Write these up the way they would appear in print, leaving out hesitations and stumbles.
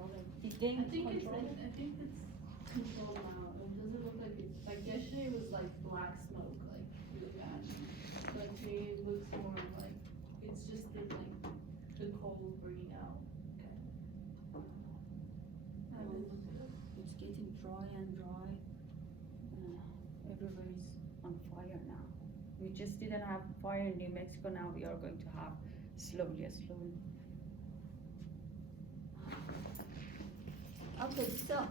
control it? Did they control it? I think it's controlled now. It doesn't look like it's, like yesterday it was like black smoke, like really bad. But today it looks more like, it's just the, like, the cold bringing out. I haven't looked it up. It's getting dry and dry. Everybody's on fire now. We just didn't have fire in New Mexico, now we are going to have slowly. Okay, so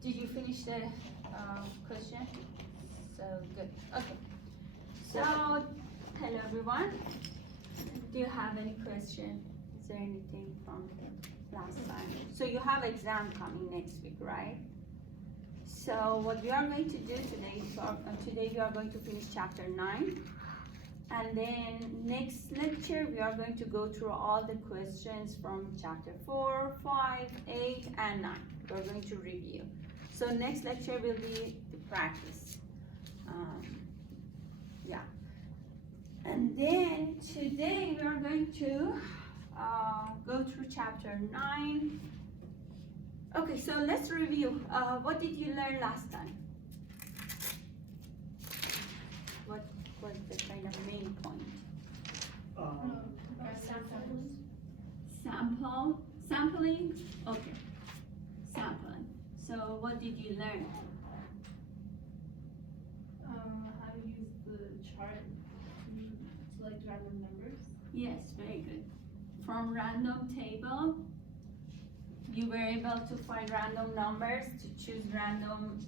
did you finish the question? So good. Okay. So hello everyone. Do you have any question? Is there anything from the last time? So you have exam coming next week, right? So what we are going to do today, today we are going to finish chapter 9. And then next lecture, we are going to go through all the questions from chapter 4, 5, 8, and 9. We're going to review. So next lecture will be the practice. Yeah. And then today we are going to go through chapter 9. Okay, so let's review. What did you learn last time? What was the kind of main point? Sampling? Okay, sampling. So what did you learn? How to use the chart to like random numbers. Yes, very good. From random table, you were able to find random numbers to choose random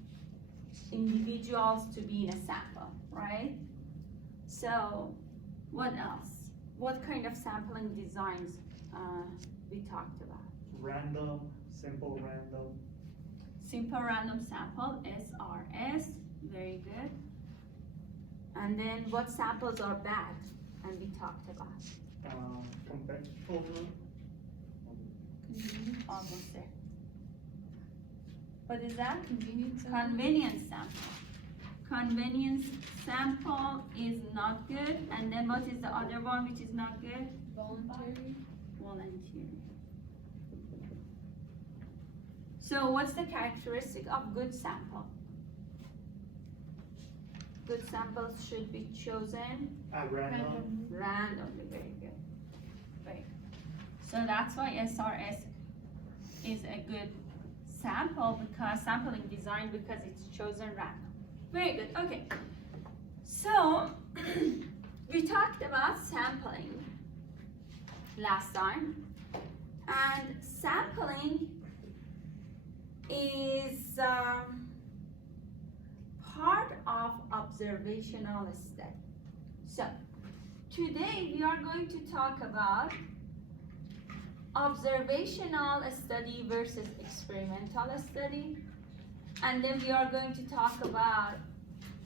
individuals to be in a sample, right? So, what else? What kind of sampling designs we talked about? Random, simple random. Simple random sample, SRS, very good. And then what samples are bad? And we talked about. Conventional. Almost there. What is that? Convenience. Convenience sample. Convenience sample is not good. And then what is the other one which is not good? Voluntary. Voluntary. So what's the characteristic of good sample? Good samples should be chosen At random. randomly. Very good. Very good. So that's why SRS is a good sample, because sampling design, because it's chosen random. Very good. Okay. So we talked about sampling last time, and sampling is part of observational study. So today we are going to talk about observational study versus experimental study, and then we are going to talk about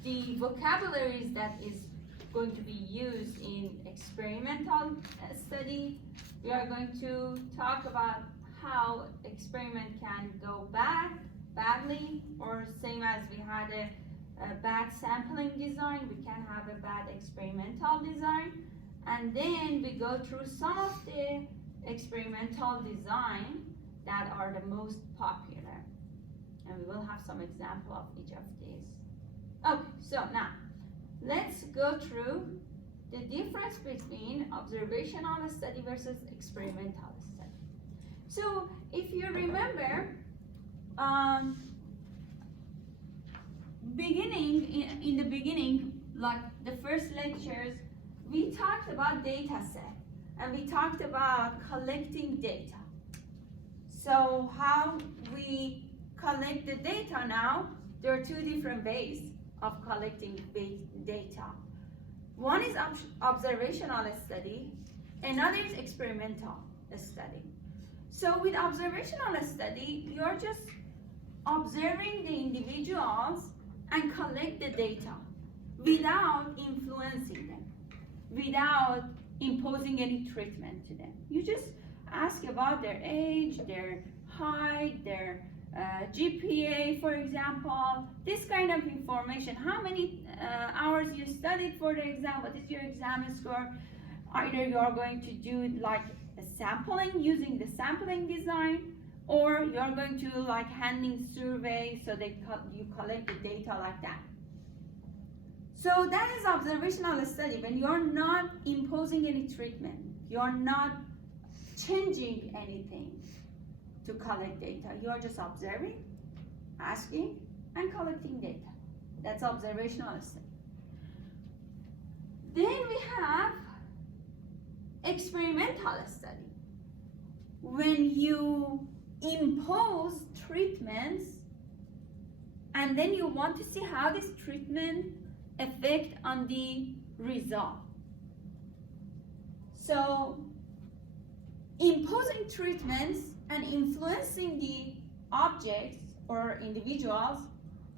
the vocabularies that is going to be used in experimental study. We are going to talk about how experiment can go badly, or same as we had a bad sampling design, we can have a bad experimental design. And then we go through some of the experimental design that are the most popular, and we will have some example of each of these. Okay, so now let's go through the difference between observational study versus experimental study. So if you remember, in the beginning, like the first lectures, we talked about data set. And we talked about collecting data. So how we collect the data now, there are two different ways of collecting data. One is observational study, another is experimental study. So with observational study, you're just observing the individuals and collect the data without influencing them, without imposing any treatment to them. You just ask about their age, their height, their GPA, for example, this kind of information. How many hours you studied for the exam, what is your exam score? Either you are going to do like a sampling using the sampling design, or you're going to like handing survey, so you collect the data like that. So that is observational study, when you're not imposing any treatment, you're not changing anything to collect data. You're just observing, asking, and collecting data. That's observational study. Then we have experimental study. When you impose treatments and then you want to see how this treatment affect on the result. So imposing treatments and influencing the objects or individuals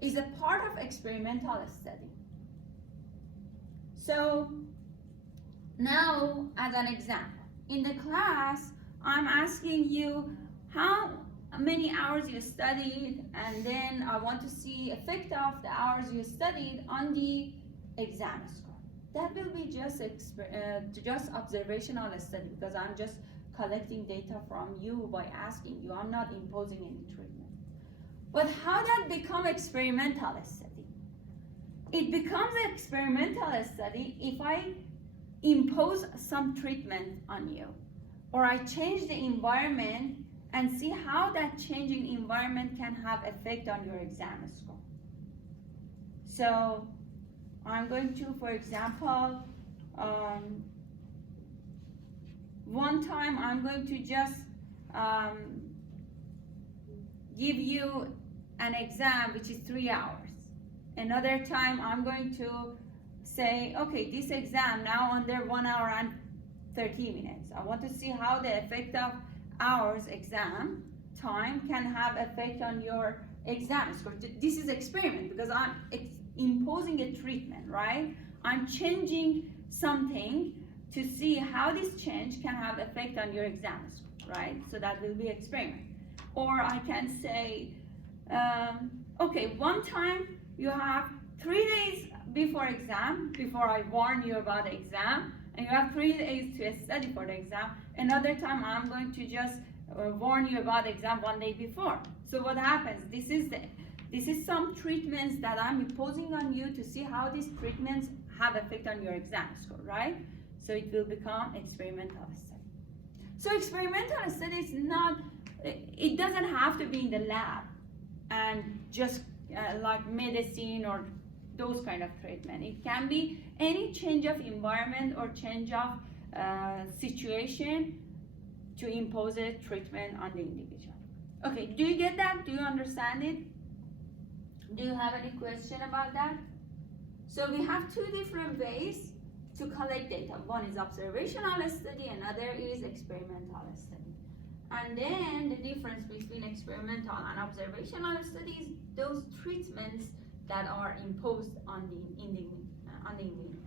is a part of experimental study. So now, as an example, in the class, I'm asking you how many hours you studied, and then I want to see effect of the hours you studied on the exam score. That will be just observational study, because I'm just collecting data from you by asking you. I'm not imposing any treatment. But how that become experimental study? It becomes experimental study if I impose some treatment on you, or I change the environment and see how that changing environment can have effect on your exam score. So I'm going to, for example, one time I'm going to just give you an exam which is 3 hours. Another time I'm going to say, okay, this exam now under 1 hour and 30 minutes. I want to see how the effect of hours exam time can have effect on your exam score. This is experiment, because I'm imposing a treatment, right? I'm changing something to see how this change can have effect on your exam score, right? So that will be experiment. Or I can say, okay, one time you have 3 days before exam, before I warn you about the exam, and you have 3 days to study for the exam. Another time I'm going to just warn you about the exam 1 day before. So what happens? This is some treatments that I'm imposing on you to see how these treatments have effect on your exam score, right? So it will become experimental study. So experimental study is not, it doesn't have to be in the lab and just like medicine or those kind of treatment. It can be any change of environment or change of situation to impose a treatment on the individual. Okay, do you get that? Do you understand it? Do you have any question about that? So we have two different ways to collect data. One is observational study, another is experimental study. And then the difference between experimental and observational studies, those treatments that are imposed on the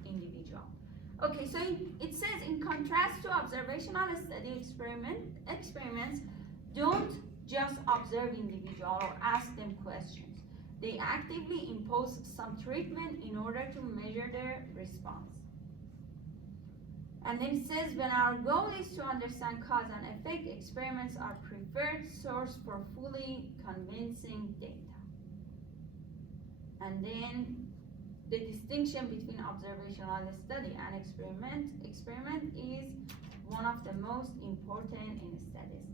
individual. Okay, so it says, in contrast to observational study, experiments don't just observe individual or ask them questions. They actively impose some treatment in order to measure their response. And then it says, when our goal is to understand cause and effect, experiments are preferred source for fully convincing data. And then the distinction between observational study and experiment is one of the most important in statistics.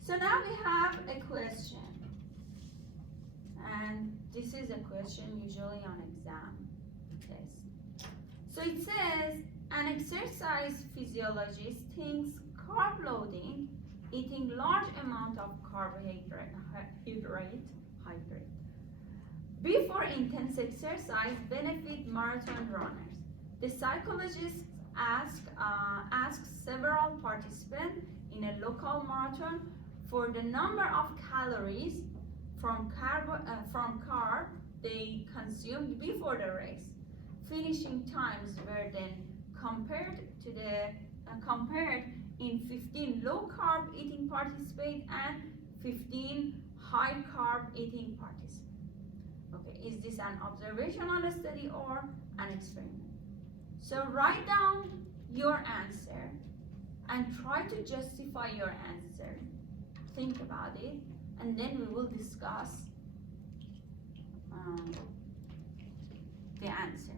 So now we have a question, and this is a question usually on exam test. So it says, an exercise physiologist thinks carb loading, eating large amount of carbohydrate before intense exercise benefit marathon runners. The psychologist asked several participants in a local marathon for the number of calories from carb they consumed before the race. Finishing times were then compared in 15 low carb eating participants and 15 high carb eating participants. Okay, is this an observational study or an experiment? So write down your answer and try to justify your answer. Think about it, and then we will discuss the answer.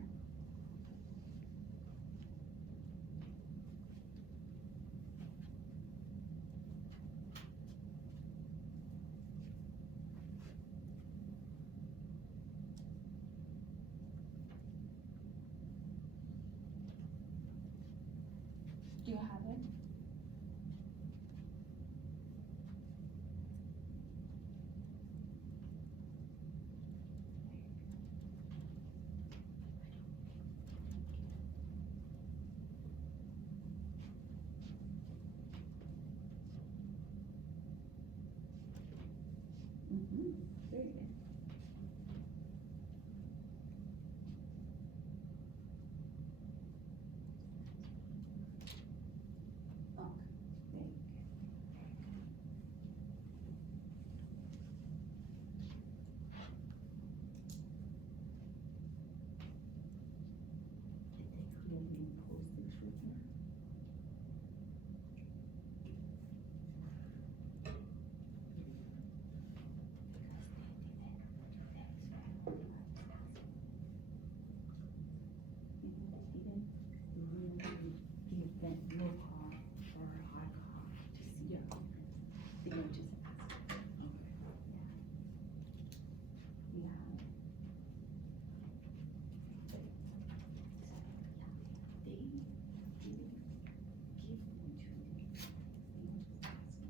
Do you have it? Very good. Okay, very good. Did they clearly impose the treatment? Give them low carb or high carb to see a difference. They were just asking. Yeah. They didn't give them treatment. They were just asking.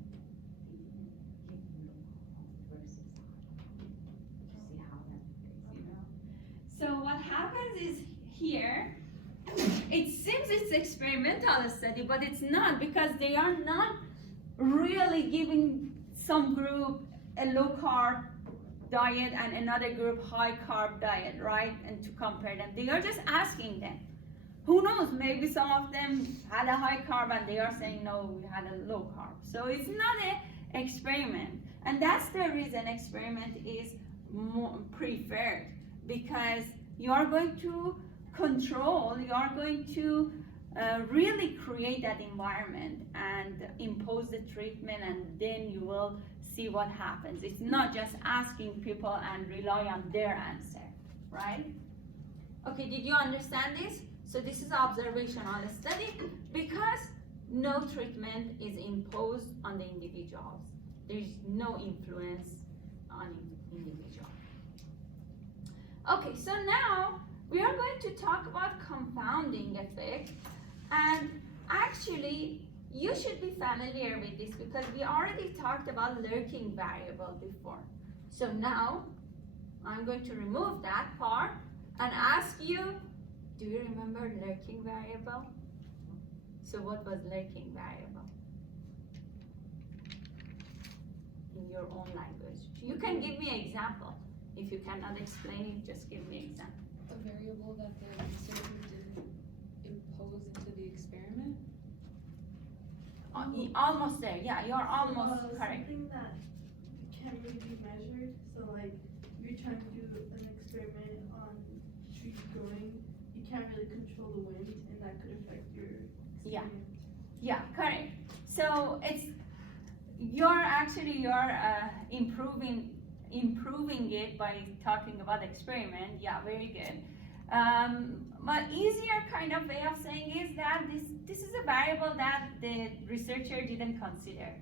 They didn't give them low carb versus high carb to see how that affects. So what happens is here, it seems it's experimental study, but it's not, because they are not really giving some group a low carb diet and another group high carb diet, right? And to compare them, they are just asking them. Who knows, maybe some of them had a high carb and they are saying, no, we had a low carb. So it's not an experiment. And that's the reason experiment is more preferred, because you are going to control, you are going to really create that environment and impose the treatment, and then you will see what happens. It's not just asking people and rely on their answer, right? Okay, did you understand this? So this is observational study, because no treatment is imposed on the individuals. There is no influence on individual. Okay, so now we are going to talk about confounding effect, and actually you should be familiar with this because we already talked about lurking variable before. So now I'm going to remove that part and ask you, do you remember lurking variable? So what was lurking variable in your own language? You can give me an example. If you cannot explain it, just give me an example. A variable that the researcher didn't impose into the experiment? Almost there, yeah, you're almost correct. Something that can't really be measured. So like you're trying to do an experiment on trees growing, you can't really control the wind, and that could affect your Yeah. experience. Yeah, correct. So it's you're improving it by talking about experiment. Yeah, very good. But easier kind of way of saying is that this is a variable that the researcher didn't consider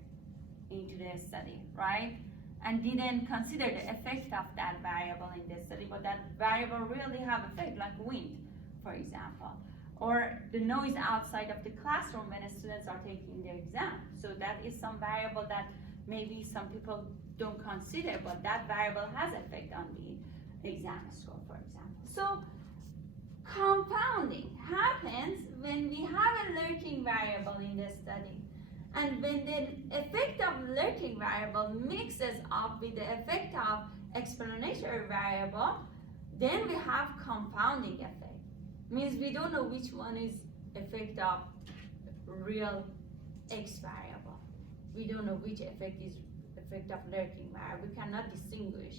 into the study, right? And didn't consider the effect of that variable in the study, but that variable really have effect, like wind, for example, or the noise outside of the classroom when students are taking their exam. So that is some variable that maybe some people don't consider, but that variable has effect on the exam score, for example. So confounding happens when we have a lurking variable in the study, and when the effect of lurking variable mixes up with the effect of explanatory variable, then we have confounding effect. Means we don't know which one is effect of real X variable. We don't know which effect is effect of lurking variable. We cannot distinguish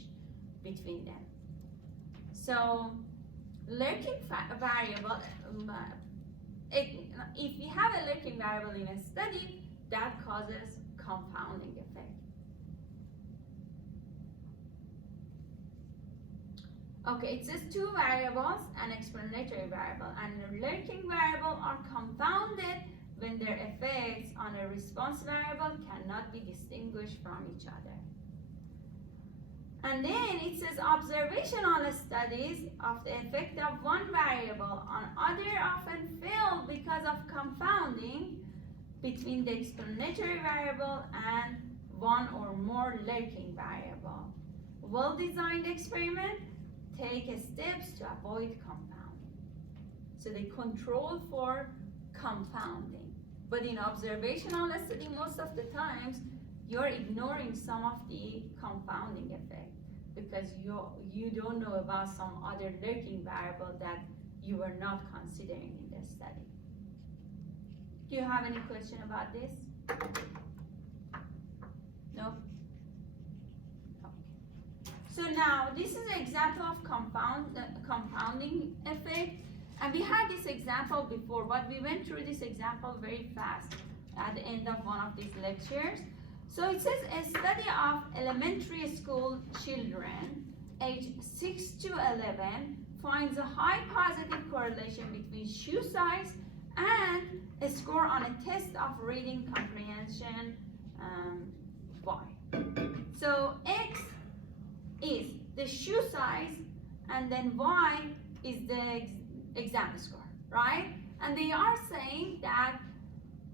between them. So lurking variable if we have a lurking variable in a study, that causes confounding effect. Okay, it says two variables, an explanatory variable and a lurking variable are confounded when their effects on a response variable cannot be distinguished from each other. And then it says observational studies of the effect of one variable on other often fail because of confounding between the explanatory variable and one or more lurking variable. Well-designed experiment take steps to avoid confounding. So they control for confounding. But in observational study, most of the times, you're ignoring some of the confounding effect because you don't know about some other lurking variable that you were not considering in the study. Do you have any question about this? No? So now, this is an example of confounding effect. And we had this example before, but we went through this example very fast at the end of one of these lectures. So it says a study of elementary school children aged 6 to 11 finds a high positive correlation between shoe size and a score on a test of reading comprehension Y. So X is the shoe size and then Y is the exam score, right? And they are saying that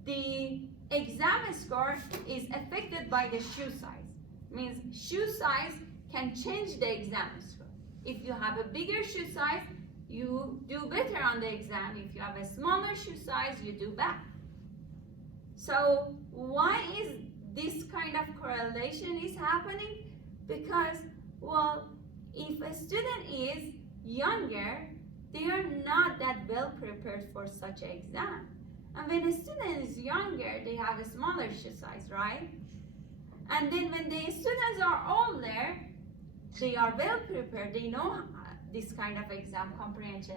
the exam score is affected by the shoe size. Means shoe size can change the exam score. If you have a bigger shoe size, you do better on the exam. If you have a smaller shoe size, you do bad. So why is this kind of correlation is happening? Because, well, if a student is younger, they are not that well prepared for such an exam. And when a student is younger, they have a smaller shoe size, right? And then when the students are older, they are well prepared. They know this kind of exam comprehension,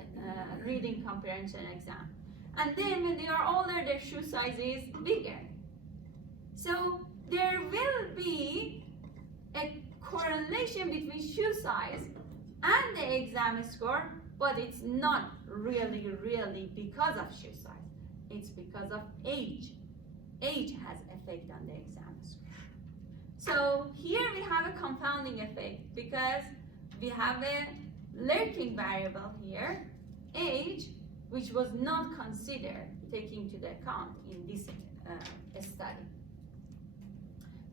reading comprehension exam. And then when they are older, their shoe size is bigger. So there will be a correlation between shoe size and the exam score, but it's not really because of shoe size. It's because of age. Age has effect on the exam score. So here we have a confounding effect because we have a lurking variable here, age, which was not considered taking to the account in this study.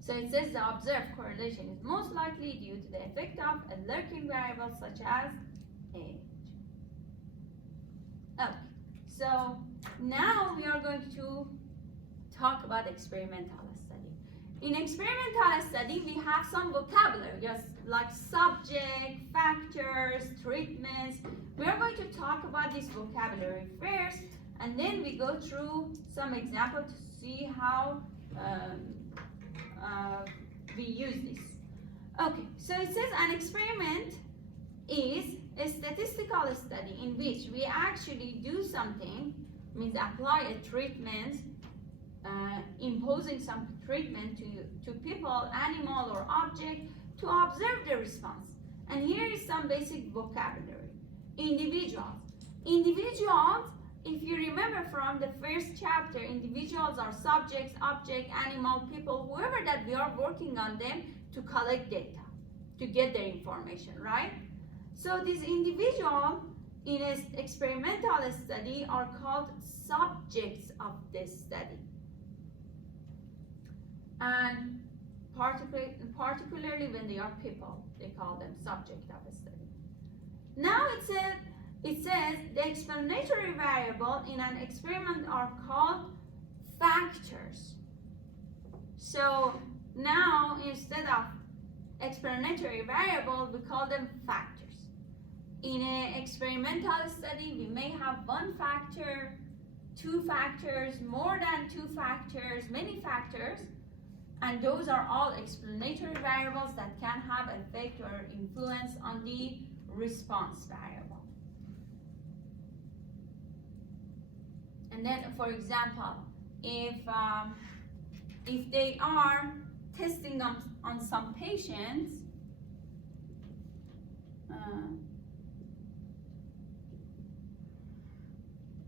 So it says the observed correlation is most likely due to the effect of a lurking variable such as age. Okay, so now we are going to talk about experimental study. In experimental study, we have some vocabulary, just like subject, factors, treatments. We are going to talk about this vocabulary first, and then we go through some examples to see how we use this. Okay, so it says an experiment is a statistical study in which we actually do something, means apply a treatment, imposing some treatment to people, animal, or object to observe the response. And here is some basic vocabulary. Individuals. Individuals, if you remember from the first chapter, individuals are subjects, object, animal, people, whoever that we are working on them to collect data, to get their information, right? So these individuals in an experimental study are called subjects of this study. And particularly when they are people, they call them subject of a study. Now it says the explanatory variable in an experiment are called factors. So now instead of explanatory variable, we call them factors. In an experimental study, we may have one factor, two factors, more than two factors, many factors, and those are all explanatory variables that can have effect or influence on the response variable. And then, for example, if they are testing on some patients,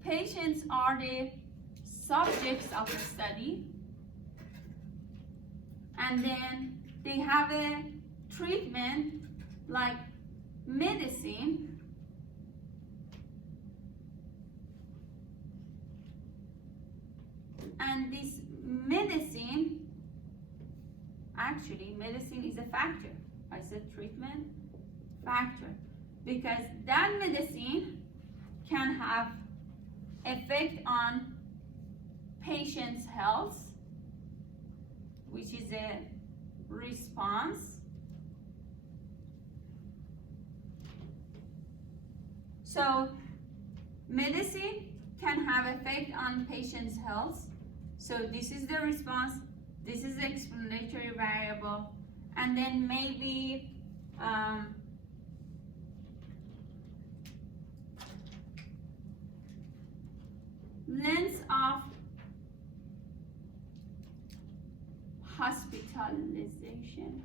patients are the subjects of the study, and then they have a treatment like medicine, and this medicine, actually medicine is a factor. I said treatment factor because that medicine can have effect on patient's health, which is a response. So medicine can have effect on patient's health. So this is the response, this is the explanatory variable, and then maybe length of hospitalization,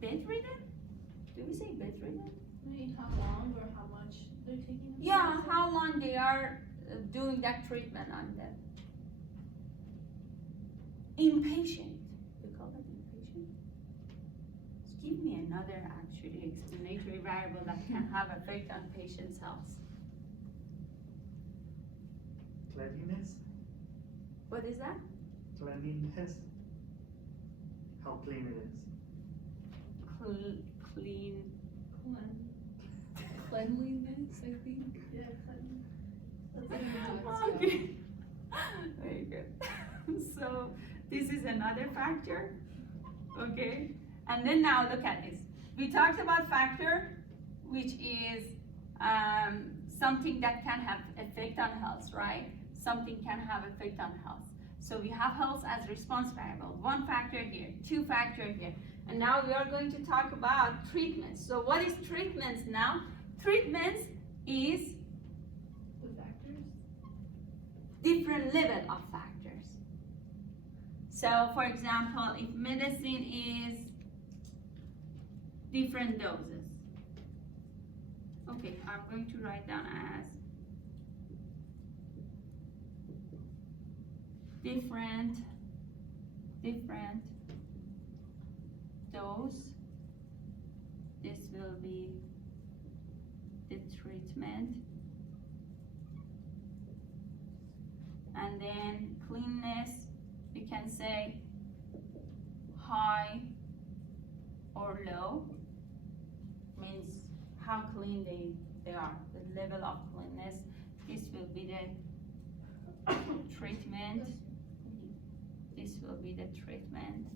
bedridden? Do we say bedridden? Maybe how long or how much they're taking? Yeah, how long they are doing that treatment on them. Inpatient, we call it inpatient. Give me another actually explanatory variable that can have effect on patient's health. Cleanliness, What is that? cleanliness, how clean it is. Clean. Cleanliness, I think. Yeah, clean. Okay. Very good. So this is another factor, okay? And then now look at this. We talked about factor, which is something that can have effect on health, right? Something can have effect on health. So we have health as response variable. One factor here, two factor here. And now we are going to talk about treatments. So what is treatments now? Treatments is The factors? different level of factors. So for example, if medicine is different doses. Okay, I'm going to write down as different dose. This will be the treatment. And then cleanness, we can say high or low, means how clean they are, the level of cleanness. This will be the treatment. This will be the treatment.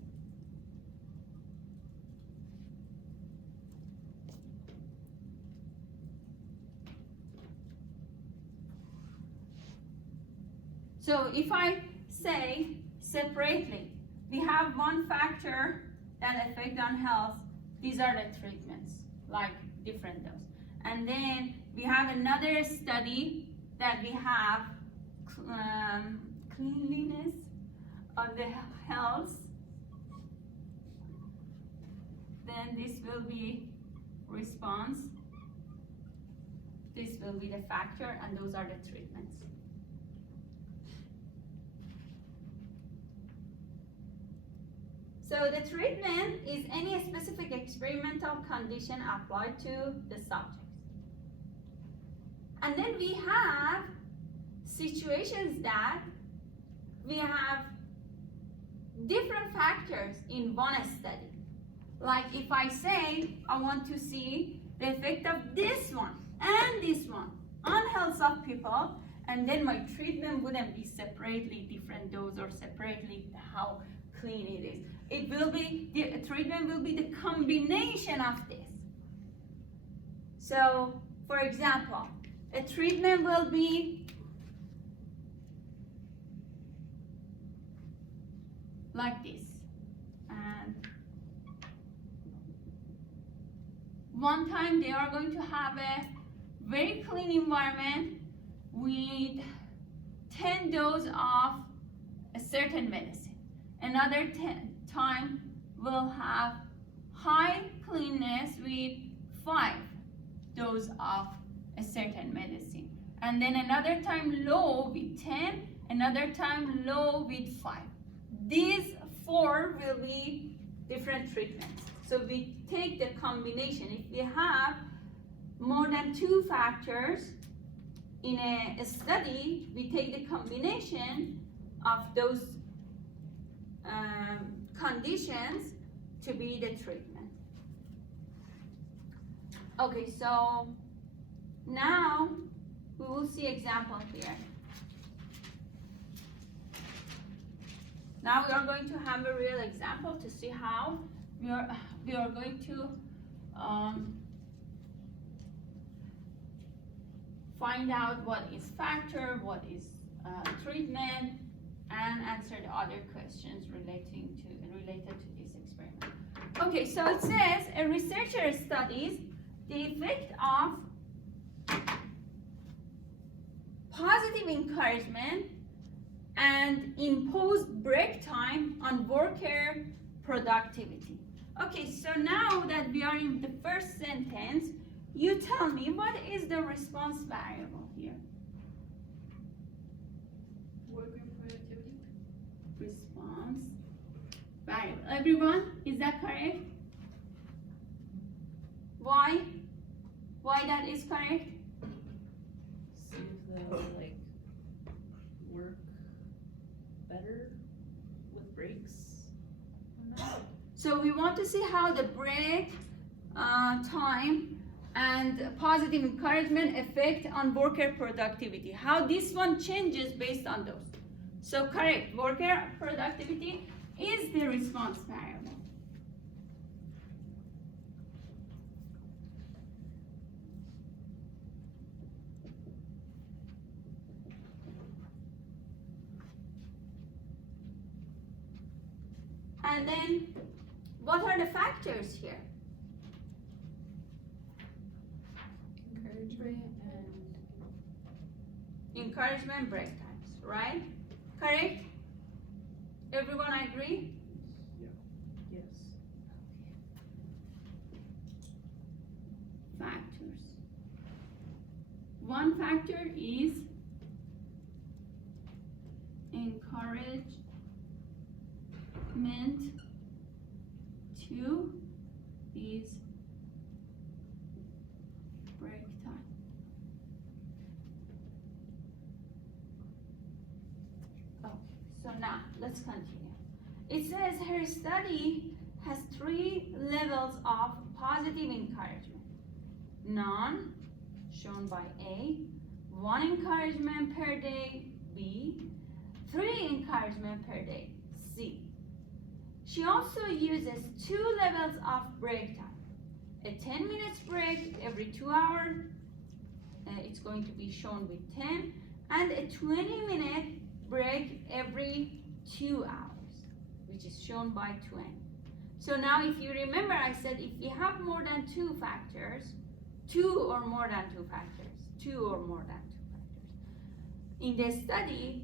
So if I say separately, we have one factor that affect on health, these are the treatments, like different dose. And then we have another study that we have cleanliness of the health. Then this will be response. This will be the factor, and those are the treatments. So the treatment is any specific experimental condition applied to the subject. And then we have situations that we have different factors in one study. Like if I say I want to see the effect of this one and this one on health of people, and then my treatment wouldn't be separately different dose or separately how clean it is. It will be, the treatment will be the combination of this. So, for example, a treatment will be like this. And one time they are going to have a very clean environment with 10 doses of a certain medicine. Another time we'll have high cleanness with 5 doses of a certain medicine. And then another time low with 10, another time low with 5. These 4 will be different treatments. So we take the combination. If we have more than 2 factors in a study, we take the combination of those conditions to be the treatment. Okay, so now we will see example here. Now we are going to have a real example to see how we are going to find out what is factor, what is treatment, and answer the other questions related to this experiment. Okay, so it says a researcher studies the effect of positive encouragement and imposed break time on worker productivity. Okay, so now that we are in the first sentence, you tell me what is the response variable here? Worker productivity. Response variable. Everyone, is that correct? Why? Why that is correct? See if they'll like work better with breaks. So we want to see how the break time and positive encouragement effect on worker productivity. How this one changes based on those. So correct, worker productivity is the response variable. And then, what are the factors here? Encouragement and Encouragement, break times, right? Correct? Everyone agree? yes. Factors. One factor is encouragement. 2 is break time. Okay, so now let's continue. It says her study has 3 levels of positive encouragement. None, shown by A, 1 encouragement per day, B, 3 encouragement per day, C. She also uses 2 levels of break time. A 10 minutes break every 2 hours, it's going to be shown with 10, and a 20-minute break every 2 hours, which is shown by 20. So now if you remember, I said if you have more than 2 factors, 2 or more than 2 factors, 2 or more than 2 factors. In the study,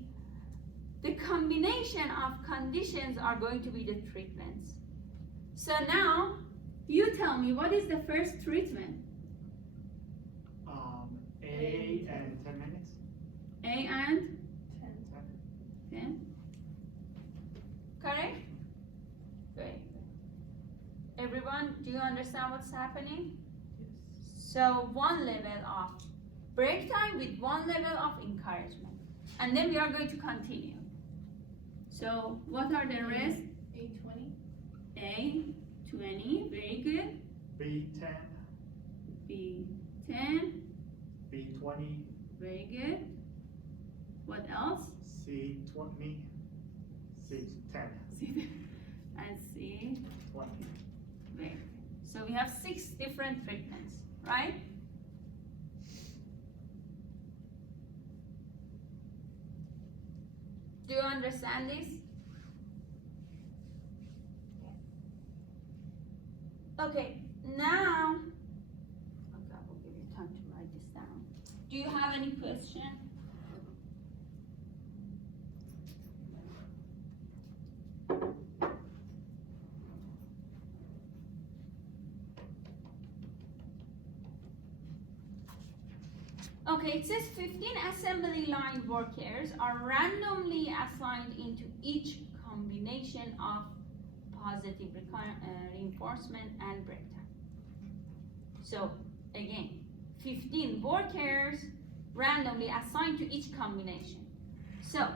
the combination of conditions are going to be the treatments. So now, you tell me, what is the first treatment? A and 10 minutes. A and 10. 10. Correct? Great. Everyone, do you understand what's happening? So 1 level of break time with 1 level of encouragement. And then we are going to continue. So what are the rest? A20. A20, very good. B10, B10, B20, very good. What else? C20, C10, And C, 20. very good. So we have 6 different treatments, right? Do you understand this? Okay, now, okay, I will give you time to write this down. Do you have any question? Okay, it says 15 assembly line workers are randomly assigned into each combination of positive reinforcement and break time. So again, 15 workers randomly assigned to each combination. So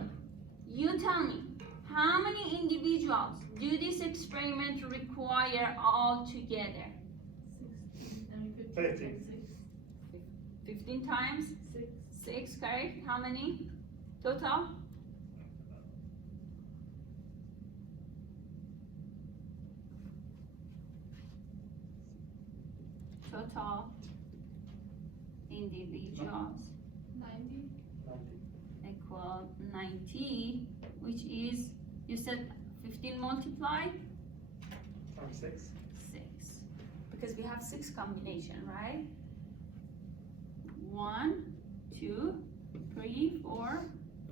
you tell me, how many individuals do this experiment require all together? 15. 15 times? 6. 6, correct? How many total? Total individuals 90? equal 90, which is, you said 15 multiplied? Times 6. 6. Because we have 6 combination, right? 1, 2, 3, 4,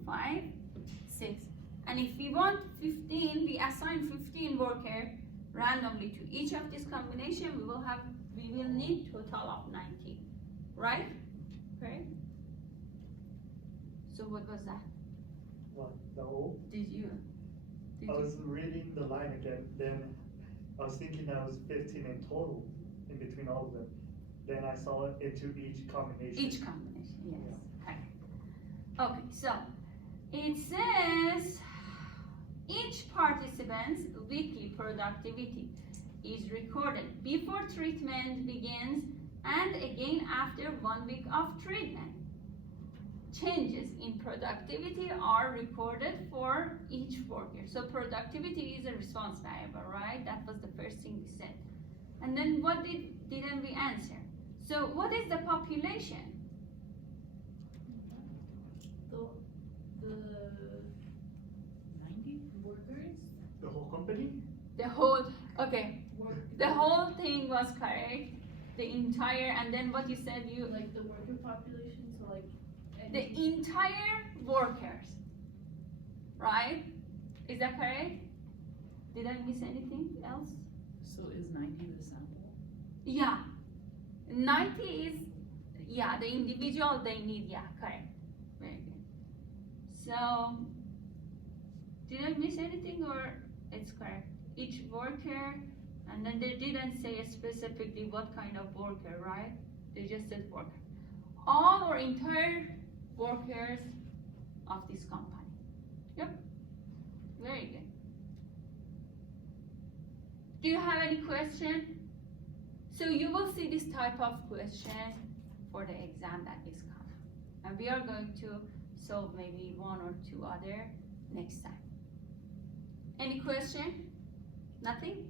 5, 6. And if we want 15, we assign 15 worker randomly to each of this combination, we will need total of 90, right? Right? So what was that? What? The O? Did I was reading the line again, then I was thinking that was 15 in total, in between all of them. Then I saw it into each combination. Each combination, yes. Okay, so it says each participant's weekly productivity is recorded before treatment begins and again after 1 week of treatment. Changes in productivity are recorded for each worker. So productivity is a response variable, right? That was the first thing we said. And then what didn't we answer? So what is the population? The 90 workers? The whole company? The whole, okay, work, the whole thing was correct. The entire, and then what you said, like the worker population, so like. the entire workers, right? Is that correct? Did I miss anything else? So is 90 the sample? Yeah, 90 is, yeah, the individual they need, yeah, correct. Very good. So, did I miss anything or it's correct? Each worker, and then they didn't say specifically what kind of worker, right? They just said worker. All or entire workers of this company. Yep, very good. Do you have any question? So you will see this type of question for the exam that is coming. And we are going to solve maybe 1 or 2 other next time. Any question? Nothing?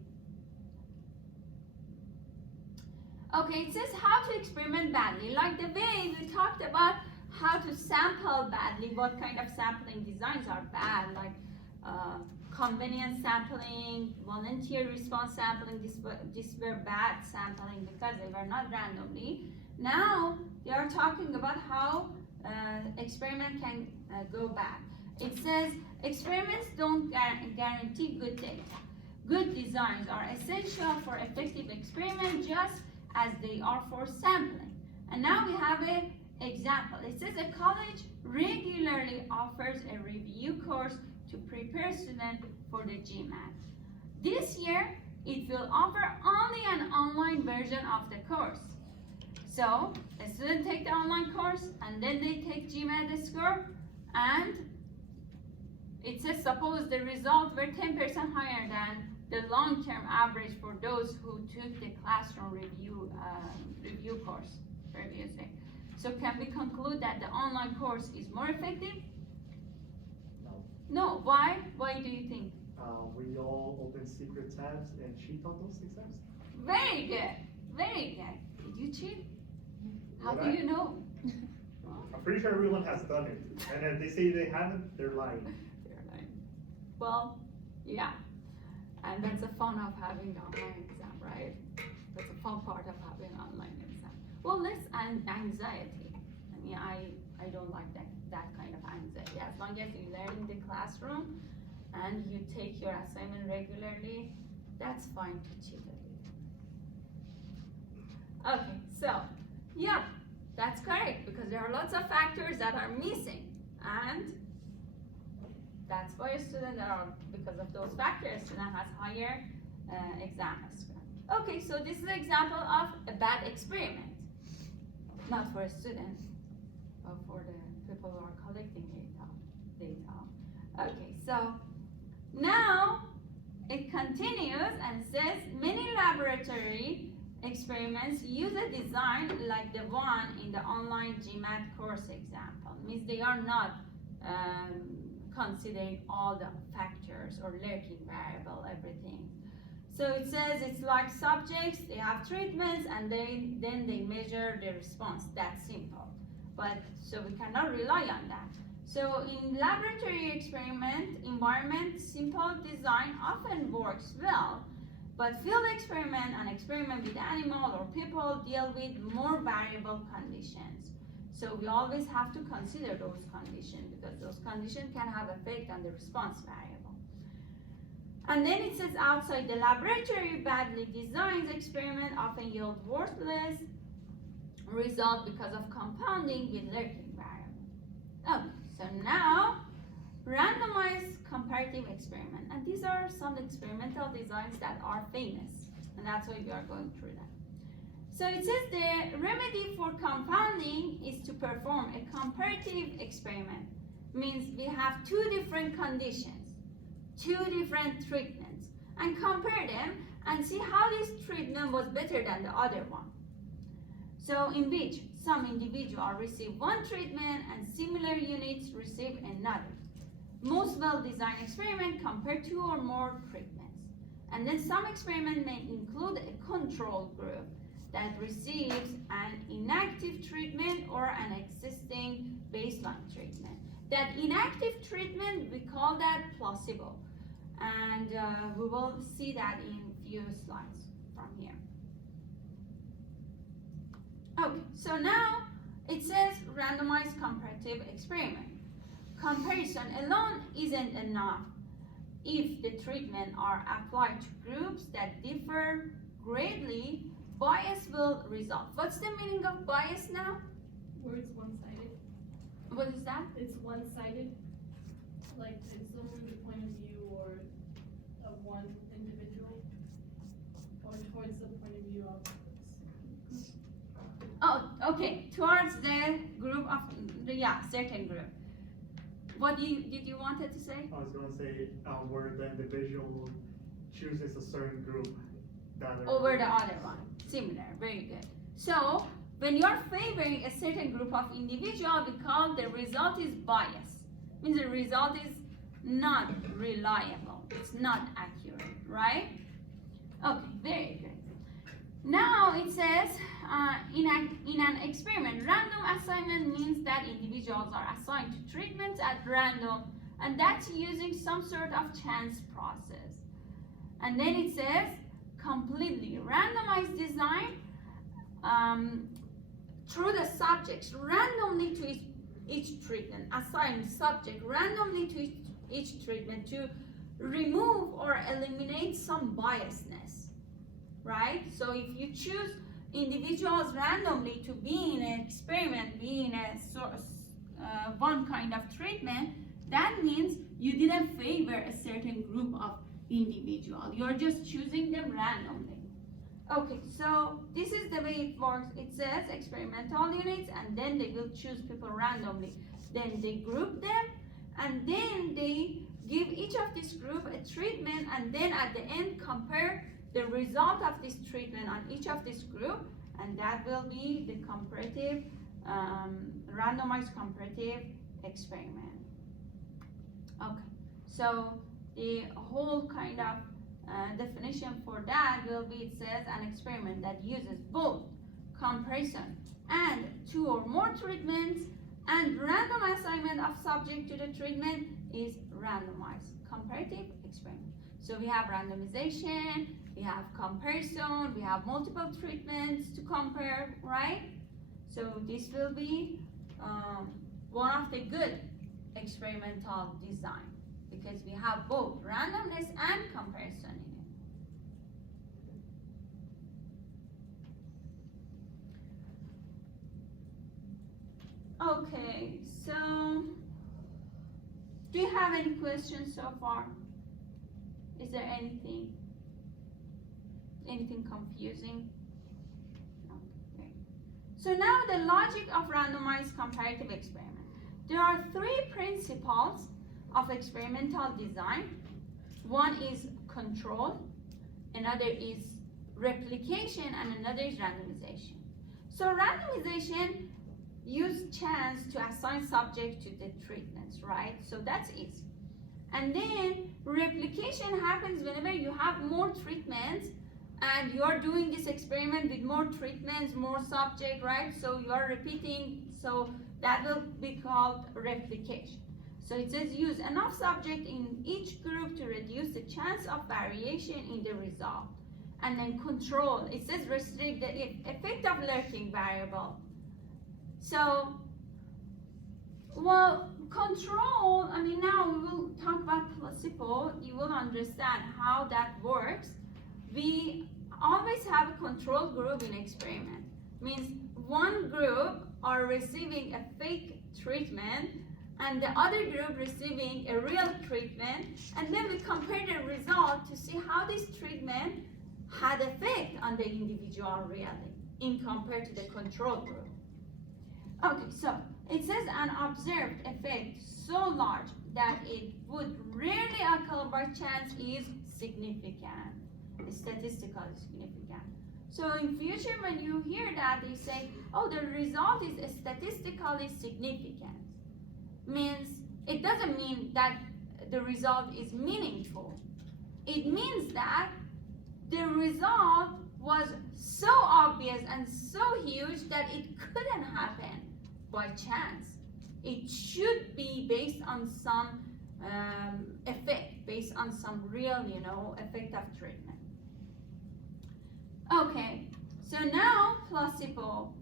Okay, it says how to experiment badly. Like the way we talked about how to sample badly, what kind of sampling designs are bad, like convenience sampling, volunteer response sampling, these were bad sampling because they were not randomly. Now they are talking about how experiment can go bad. It says experiments don't guarantee good data. Good designs are essential for effective experiment just as they are for sampling. And now we have an example. It says a college regularly offers a review course to prepare students for the GMAT. This year, it will offer only an online version of the course. So, a student take the online course and then they take GMAT score, and it says suppose the results were 10% higher than the long-term average for those who took the classroom review course previously. So can we conclude that the online course is more effective? No. No, why? Why do you think? We all open secret tabs and cheat on those exams. Very good, very good. Did you cheat? How Did do I? you know? I'm pretty sure everyone has done it. And if they say they haven't, they're lying. They're lying. Well, yeah. And that's the fun of having the online exam, right? That's a fun part of having online exam. Well, less anxiety. I mean, I don't like that kind of anxiety. As long as you learn in the classroom and you take your assignment regularly, that's fine to cheat a little. Okay, so, yeah, That's correct, because there are lots of factors that are missing, and that's why a student because of those factors, student has higher exam score. Okay, so this is an example of a bad experiment. Not for a student, but for the people who are collecting data. Okay, so now it continues and says many laboratory experiments use a design like the one in the online GMAT course example. Means they are not considering all the factors or lurking variable, everything. So it says it's like subjects, they have treatments, and then they measure the response. That's simple. But so we cannot rely on that. So in laboratory experiment environment, simple design often works well, but field experiment and experiment with animal or people deal with more variable conditions. So we always have to consider those conditions because those conditions can have effect on the response variable. And then it says outside the laboratory, badly designed experiment often yield worthless result because of compounding with lurking variable. Okay, so now randomized comparative experiment, and these are some experimental designs that are famous, and that's why we are going through that. So it says the remedy for compounding is to perform a comparative experiment. Means we have two different conditions, two different treatments, and compare them and see how this treatment was better than the other one. So in which some individuals receive one treatment and similar units receive another. Most well-designed experiments compare two or more treatments. And then some experiments may include a control group that receives an inactive treatment or an existing baseline treatment. That inactive treatment, we call that placebo. And we will see that in few slides from here. Okay, so now it says randomized comparative experiment. Comparison alone isn't enough. If the treatment are applied to groups that differ greatly, bias will result. What's the meaning of bias now? Where it's one-sided. What is that? It's one-sided. Like it's only the point of view or of one individual, or towards the point of view of. Oh, okay, towards the group of certain group. What did you wanted to say? I was going to say where the individual chooses a certain group that are Over the other one. Similar, very good. So when you're favoring a certain group of individual, we call the result is bias. Means the result is not reliable. It's not accurate, right? Okay, very good. Now it says in an experiment, random assignment means that individuals are assigned to treatments at random, and that's using some sort of chance process. And then it says completely randomized design through the subjects randomly to each treatment, assign subject randomly to each treatment to remove or eliminate some biasness, right? So if you choose individuals randomly to be in an experiment, be in a one kind of treatment, that means you didn't favor a certain group of individuals. You're just choosing them randomly. Okay, so this is the way it works. It says experimental units, and then they will choose people randomly. Then they group them, and then they give each of this group a treatment, and then at the end compare the result of this treatment on each of this group, and that will be the comparative, randomized comparative experiment. Okay, so the whole kind of definition for that will be, it says an experiment that uses both comparison and two or more treatments and random assignment of subject to the treatment is randomized comparative experiment. So we have randomization, we have comparison, we have multiple treatments to compare, right? So this will be one of the good experimental design because we have both randomness and comparison in it. Okay, so do you have any questions so far? Is there anything confusing? No. Okay. So now the logic of randomized comparative experiment. There are three principles of experimental design. One is control, another is replication, and another is randomization. So randomization use chance to assign subject to the treatments, right? So that's easy. And then replication happens whenever you have more treatments and you are doing this experiment with more treatments, more subject, right? So you are repeating, so that will be called replication. So it says use enough subject in each group to reduce the chance of variation in the result. And then control, it says restrict the effect of lurking variable. So, well, control, I mean, now we will talk about placebo. You will understand how that works. We always have a control group in experiment. Means one group are receiving a fake treatment and the other group receiving a real treatment, and then we compare the result to see how this treatment had effect on the individual really in compared to the control group. Okay, so it says an observed effect so large that it would rarely occur by chance is significant, statistically significant. So in future when you hear that, they say, oh, the result is statistically significant. Means, it doesn't mean that the result is meaningful. It means that the result was so obvious and so huge that it couldn't happen by chance. It should be based on some effect, based on some real, effect of treatment. Okay, so now placebo.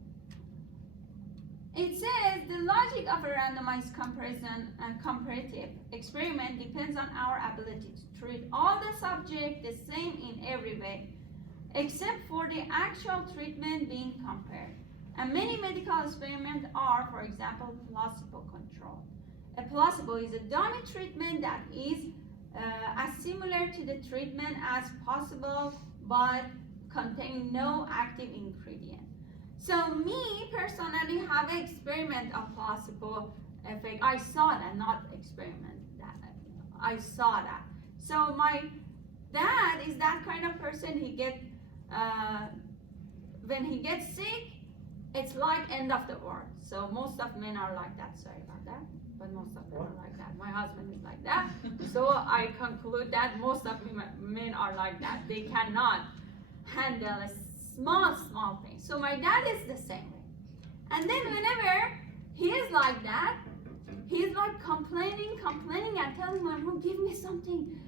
It says the logic of a randomized comparative experiment depends on our ability to treat all the subjects the same in every way, except for the actual treatment being compared. And many medical experiments are, for example, placebo control. A placebo is a dummy treatment that is as similar to the treatment as possible, but containing no active ingredient. So me personally have an experiment of placebo effect. I saw that, not experiment. That I saw that. So my dad is that kind of person. He get when he gets sick, it's like end of the world. So most of men are like that. Sorry about that, but most of them are like that. My husband is like that. So I conclude that most of men are like that. They cannot handle a small thing. So my dad is the same way. And then whenever he is like that, he's like complaining and telling my mom, give me something,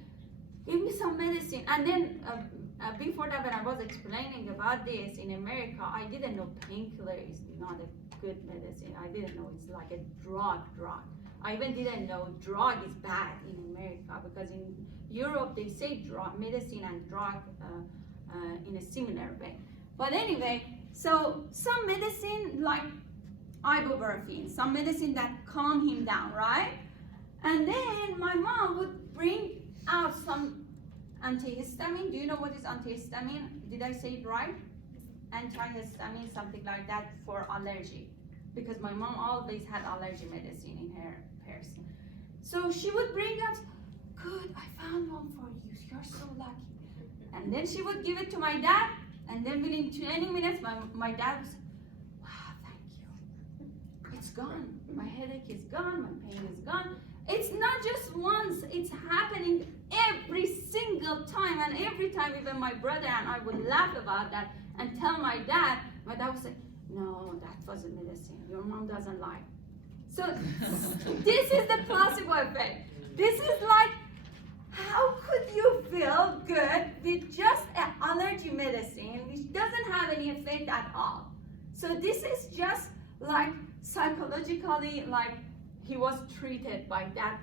give me some medicine. And then before that, when I was explaining about this in America, I didn't know painkiller is not a good medicine. I didn't know it's like a drug. I even didn't know drug is bad in America, because in Europe they say drug, medicine and drug in a similar way. But anyway, so some medicine like ibuprofen, some medicine that calm him down, right? And then my mom would bring out some antihistamine. Do you know what is antihistamine? Did I say it right? Antihistamine, something like that, for allergy. Because my mom always had allergy medicine in her purse. So she would bring out, good, I found one for you, you're so lucky. And then she would give it to my dad, and then within 20 minutes, my dad was, wow, thank you. It's gone. My headache is gone, my pain is gone. It's not just once, it's happening every single time. And every time, even my brother and I would laugh about that and tell my dad would say, no, that wasn't medicine. Your mom doesn't lie. So this is the placebo effect. This is like, how could you feel good with just an allergy medicine which doesn't have any effect at all? So this is just like psychologically, like he was treated by that,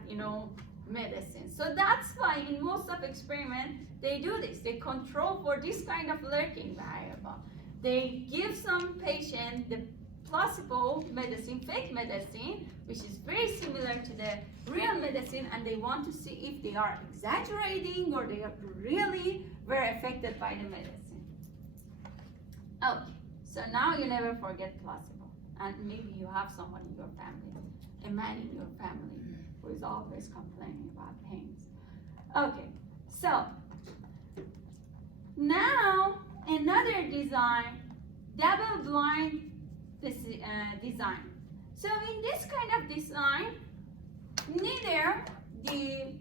medicine. So that's why in most of experiments, they do this. They control for this kind of lurking variable. They give some patient the placebo medicine, fake medicine, which is very similar to the real medicine, and they want to see if they are exaggerating or they are really very affected by the medicine. Okay, so now you never forget placebo, and maybe you have someone in your family, a man in your family who is always complaining about pains. Okay, so now another design, double-blind design. So in this kind of design, neither the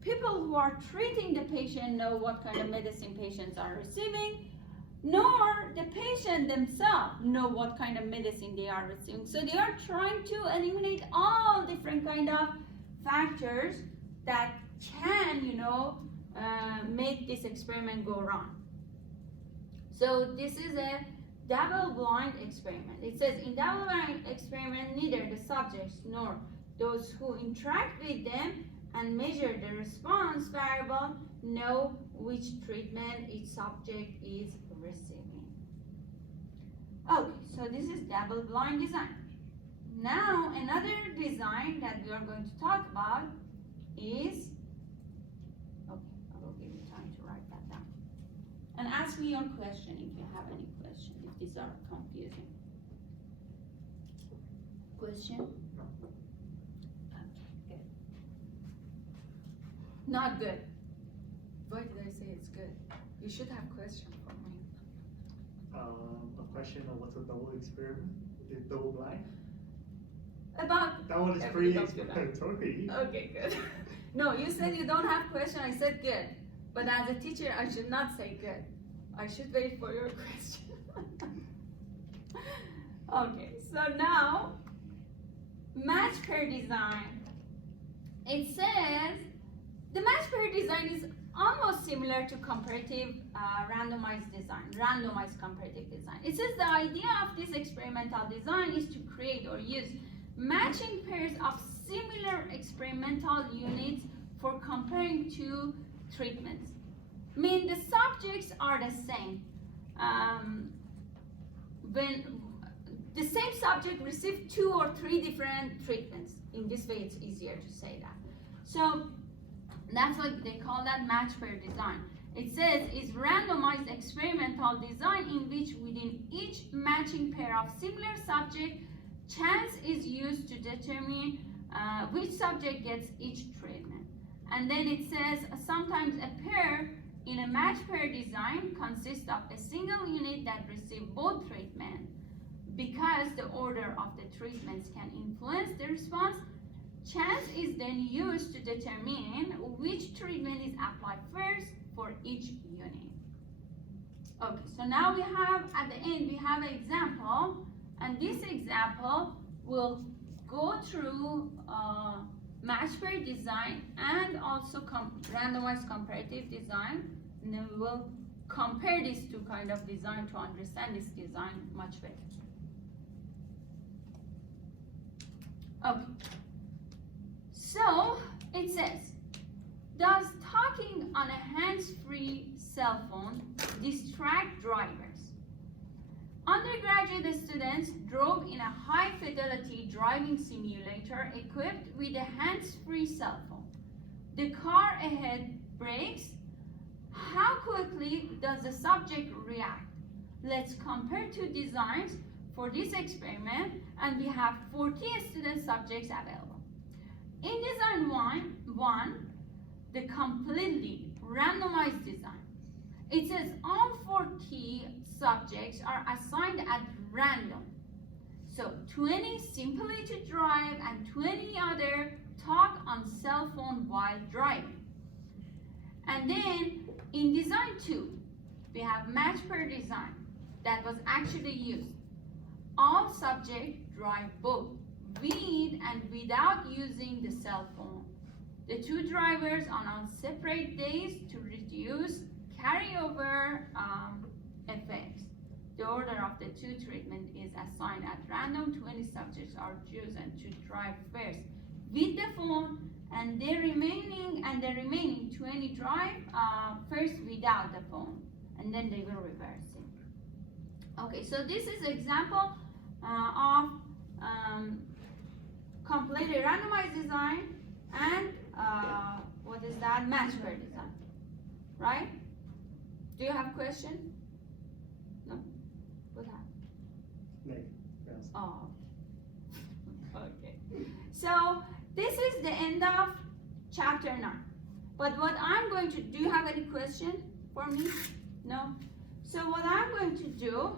people who are treating the patient know what kind of medicine patients are receiving, nor the patient themselves know what kind of medicine they are receiving. So they are trying to eliminate all different kind of factors that can, make this experiment go wrong. So this is a double-blind experiment. It says in double-blind experiment, neither the subjects nor those who interact with them and measure the response variable know which treatment each subject is receiving. Okay, so this is double-blind design. Now another design that we are going to talk about is, okay, I will give you time to write that down. And ask me your question if you have any question, if these are confusing. Question? Okay, good. Not good. Why did I say it's good? You should have question for me. A question of what's a double experiment? Is it double blind? About, That one is Everybody pretty knows that. explanatory. okay, good. No, you said you don't have question, I said good. But as a teacher, I should not say good. I should wait for your question. Okay, so now, match pair design. It says, the match pair design is almost similar to comparative randomized design, randomized comparative design. It says the idea of this experimental design is to create or use matching pairs of similar experimental units for comparing two treatments. I mean, the subjects are the same. When the same subject received 2 or 3 different treatments. In this way, it's easier to say that. So that's what they call that match pair design. It says is randomized experimental design in which within each matching pair of similar subject, chance is used to determine which subject gets each treatment. And then it says sometimes a pair in a match pair design consists of a single unit that receives both treatments. Because the order of the treatments can influence the response, chance is then used to determine which treatment is applied first for each unit. Okay, so now we have, at the end, we have an example, and this example will go through match pair design and also randomized comparative design, and then we will compare these two kind of design to understand this design much better. Okay, so it says, does talking on a hands-free cell phone distract drivers? Undergraduate students drove in a high-fidelity driving simulator equipped with a hands-free cell phone. The car ahead brakes. How quickly does the subject react? Let's compare two designs for this experiment, and we have 40 student subjects available. In design one, the completely randomized design, it says all 40 subjects are assigned at random. So 20 simply to drive and 20 other talk on cell phone while driving. And then in design 2, we have match pair design that was actually used. All subjects drive both with and without using the cell phone. The two drivers are on separate days to reduce carryover effects. The order of the two treatment is assigned at random. 20 subjects are chosen to drive first with the phone, and the remaining 20 drive first without the phone, and then they will reverse it. Okay, so this is example of completely randomized design and what is that? Matchware design, right? Do you have question? No? What happened? Nick, yes. Oh. Okay. So this is the end of chapter 9. But what I'm going to do, you have any question for me? No? So what I'm going to do,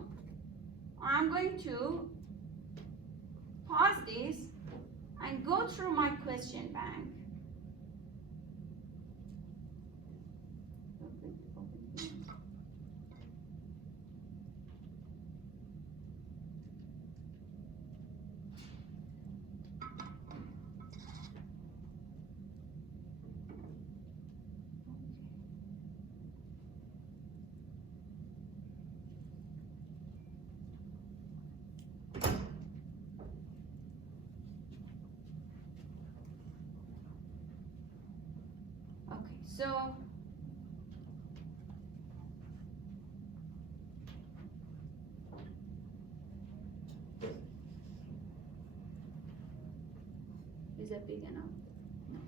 I'm going to pause this and go through my question bank. Okay, so is it big enough? No.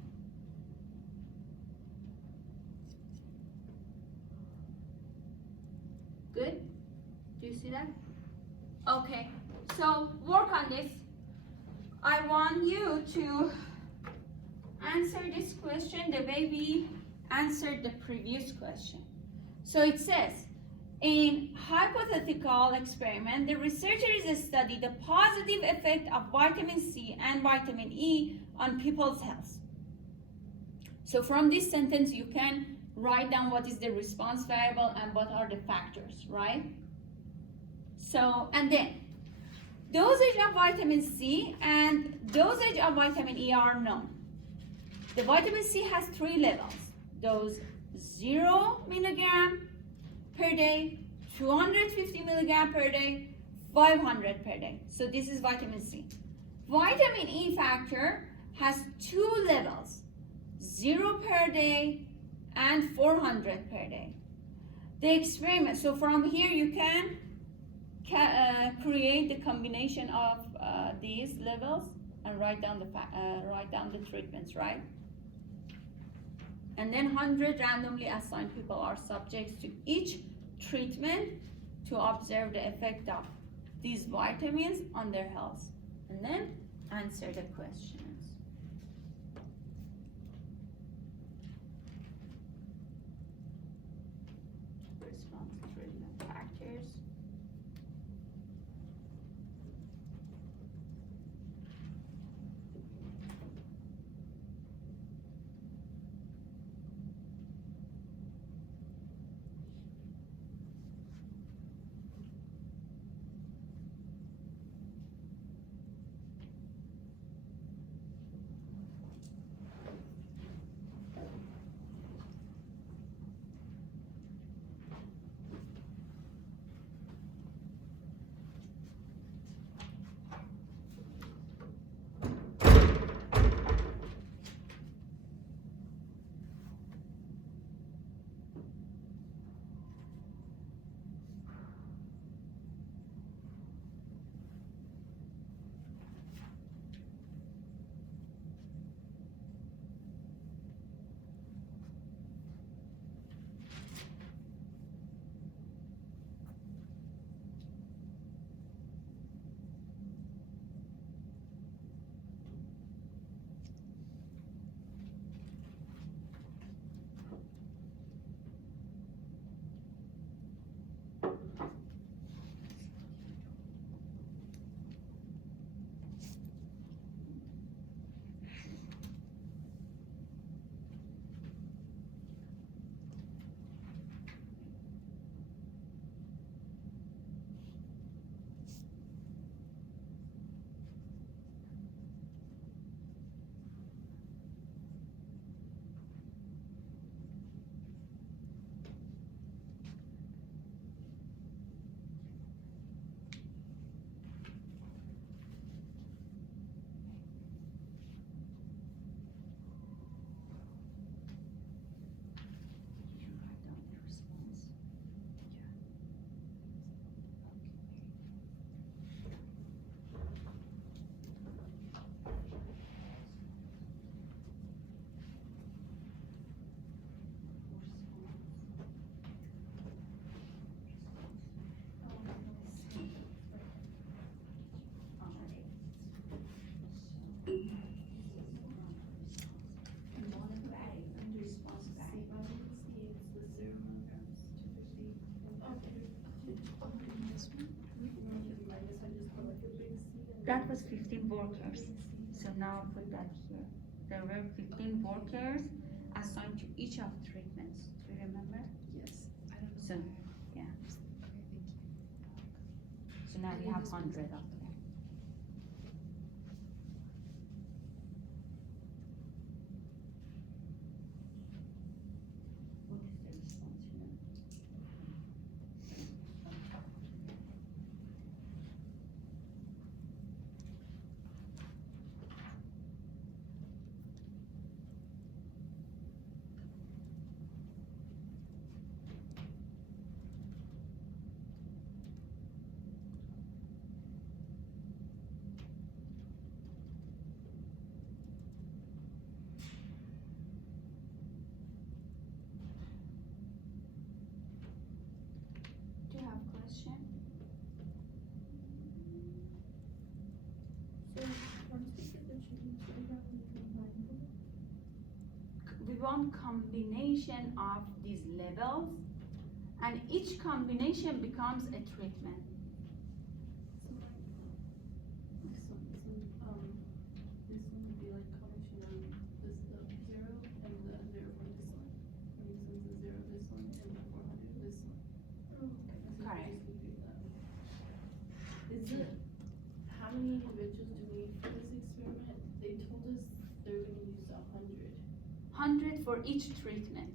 Good? Do you see that? Okay, so work on this. I want you to answer this question the way we answered the previous question. So it says, in hypothetical experiment, the researchers studied the positive effect of vitamin C and vitamin E on people's health. So from this sentence, you can write down what is the response variable and what are the factors, right? So, and then, dosage of vitamin C and dosage of vitamin E are known. The vitamin C has 3 levels. Dose 0 milligram per day, 250 milligram per day, 500 per day. So this is vitamin C. Vitamin E factor has 2 levels, 0 per day and 400 per day. The experiment, so from here you can create the combination of these levels and write down the treatments, right? And then 100 randomly assigned people are subjects to each treatment to observe the effect of these vitamins on their health. And then answer the questions. Response to treatment factors. That was 15 workers. So now put that here. There were 15 workers assigned to each of treatments. Do you remember? Yes. I don't know. So, yeah. Okay, thank you. So now And we then have this 100 one's- up there. What is the response here? Do you have question? So once we get the treatment, so we have to combine them. We want combination of these levels, and each combination becomes a treatment. So like, this one would be like combination of this, the 0 and the 0 for this one. And this one's a 0, this one, and the 400, this one. Oh, Correct. Is it, how many individuals do we need for this experiment? They told us they're gonna use 100. 100 for each treatment.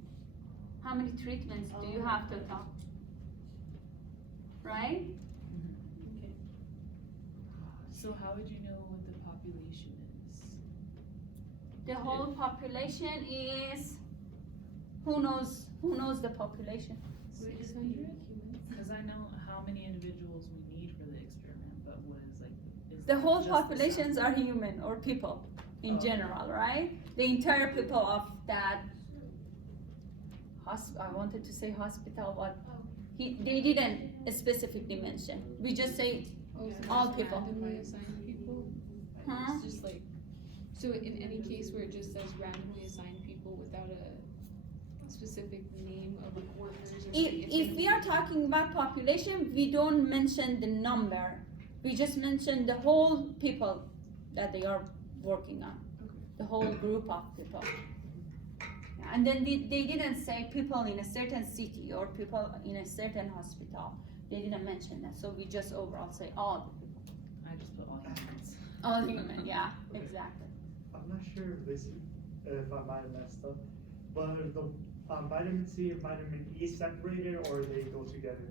How many treatments do you have total? Right? Okay. So how would you know what the population is? The whole population is, who knows the population? Wait, is 60? humans? Cause I know how many individuals we need for the experiment, but what is like, is The that whole just the populations are sample? human or people in Okay. general, right? The entire people of that I wanted to say hospital, but they didn't specifically mention. We just say, Oh, so All just people. randomly assigned people? huh? It's just like, so in any case where it just says randomly assigned people without a specific name of workers or something, it's If gonna we be- are talking about population, we don't mention the number. We just mention the whole people that they are working on, the whole group of people. Yeah, and then they didn't say people in a certain city or people in a certain hospital. They didn't mention that, so we just overall say all the people. I just put all humans. All human, yeah, exactly. I'm not sure if this, if I might have messed up, but the vitamin C and vitamin E separated or they go together?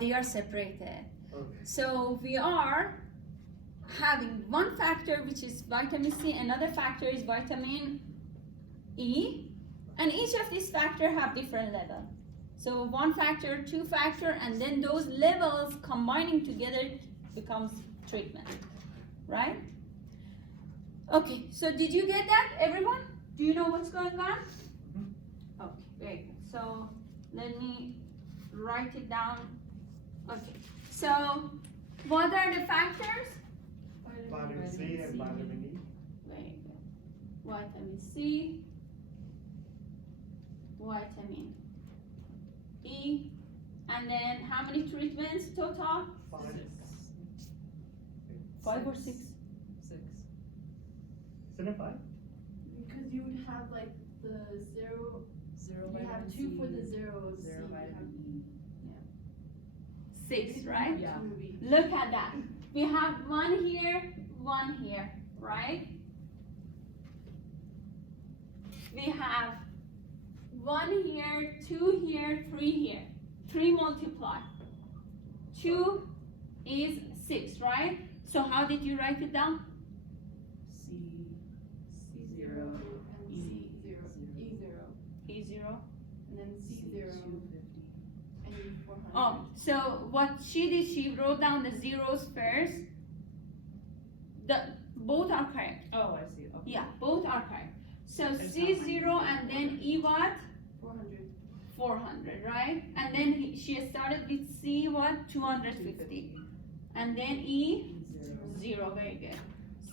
They are separated. Okay. So we are having one factor which is vitamin C, another factor is vitamin E, and each of these factors have different level. So one factor, two factor, and then those levels combining together becomes treatment, right? Okay, so did you get that, everyone? Do you know what's going on? Okay, very good. So let me write it down. Okay, so what are the factors? Vitamin C and vitamin E. Very good. Vitamin C, vitamin E, and then how many treatments total? 5. 5 or 6? 6. Isn't it 5? Because you would have like the 0, 0 you vitamin have C. 2 for the 0 C. 0 vitamin 6, right? Yeah. Look at that. We have one here, right? We have 1 here, 2 here, 3 here. 3 multiply. 2 is 6, right? So how did you write it down? C. C0 and C0, E0, E0. and then C0 250. and E400. Oh, so what she did, she wrote down the zeros first. Both are correct. Oh, I see. Okay. Yeah, both are correct. So There's C0 and then E what? 400. 400, right? And then she started with C what? 250. And then E 0. 0, very good.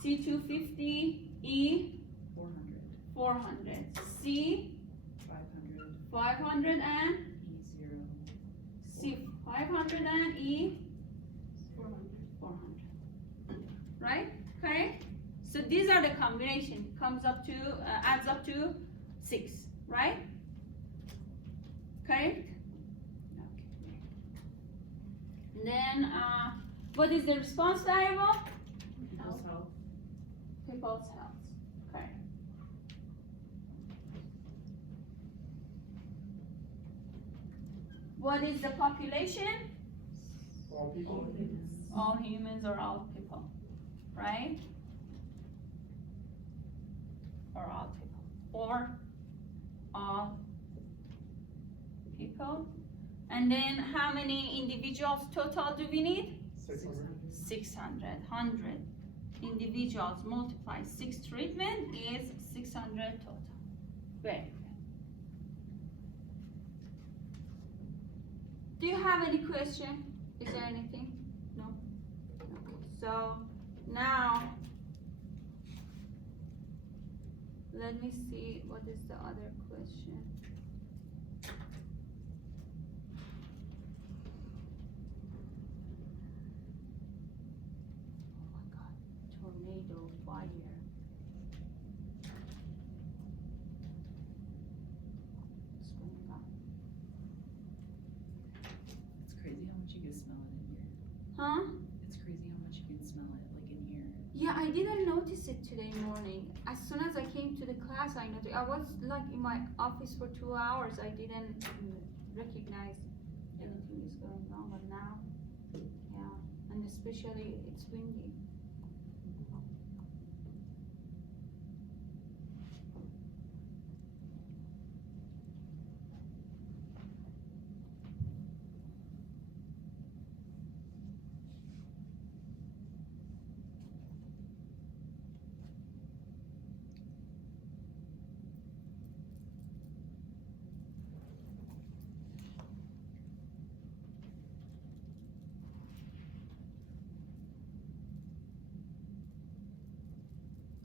C 250, E 400. 400, C 500. 500 and E 0. C 500 and E 400. 400. Right? right? Correct? So these are the combination, adds up to 6, right? Correct? Okay. Then, what is the response variable? People's health. People's health. Correct. What is the population? All people. All humans or all people, right? Or all people. Or all people. And then how many individuals total do we need? 600. 600. 100 individuals multiply 6 treatment is 600 total. Very good. Do you have any question? Is there anything? No? Okay. So now let me see what is the other question. Oh my God, tornado, fire. What's going on? It's crazy how much you can smell it in here. Huh? It's crazy how much you can smell it, like in here. Yeah, I didn't notice it today morning. As soon as I came to the class, I noticed. I was like in my office for 2 hours. I didn't recognize anything is going on, but now, yeah, and especially it's windy.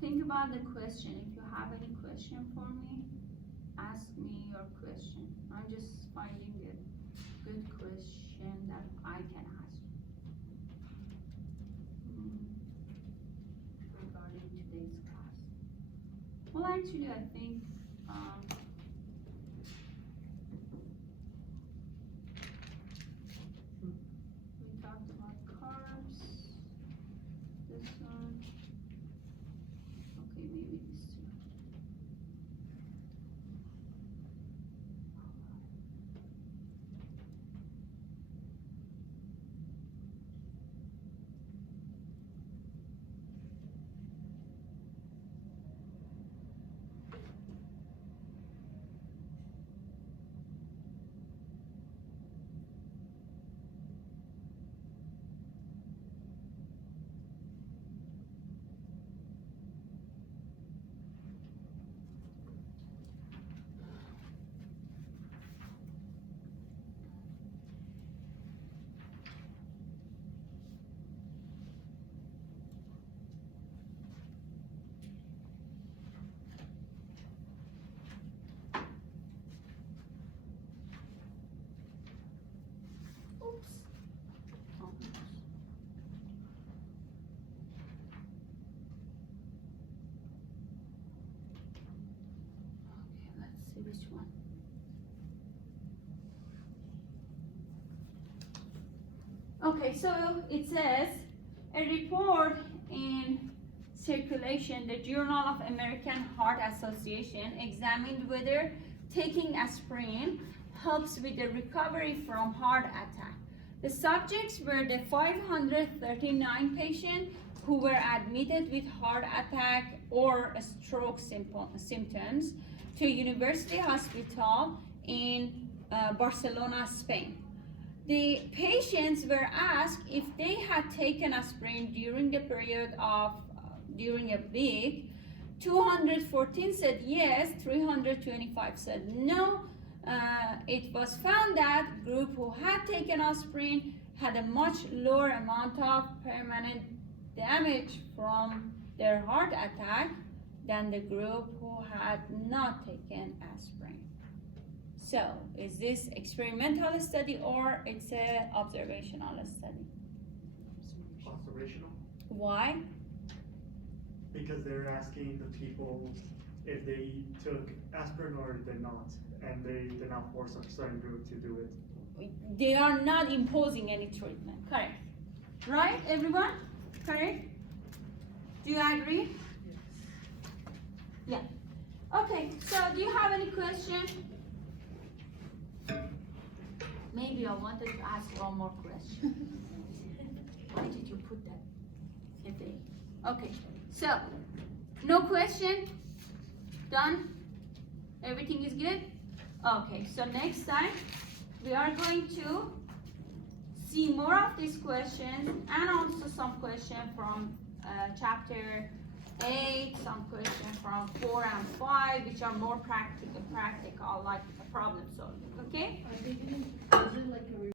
Think about the question. If you have any question for me, ask me your question. I'm just finding a good question that I can ask regarding today's class. Well, actually, I think we talked about carbs. This one. Okay, maybe this too. Oops. Almost. Okay, let's see which one. Okay, so it says a report in circulation, the Journal of American Heart Association examined whether taking aspirin helps with the recovery from heart attack. The subjects were the 539 patients who were admitted with heart attack or stroke symptoms to University Hospital in Barcelona, Spain. The patients were asked if they had taken aspirin during the period of during a week. 214 said yes, 325 said no. It was found that group who had taken aspirin had a much lower amount of permanent damage from their heart attack than the group who had not taken aspirin. So, is this experimental study or it's a observational study? Observational. Why? Because they're asking the people if they took aspirin or did not, and they did not force a certain group to do it. They are not imposing any treatment, correct? Right, everyone? Correct? Do you agree? Yeah. Okay, so do you have any question? Maybe I wanted to ask one more question. Why did you put that if they? Okay, so no question? Done? Everything is good? Okay, so next time we are going to see more of these questions and also some questions from chapter 8, some questions from 4 and 5, which are more practical, like problem solving, okay? Are they gonna, is it like a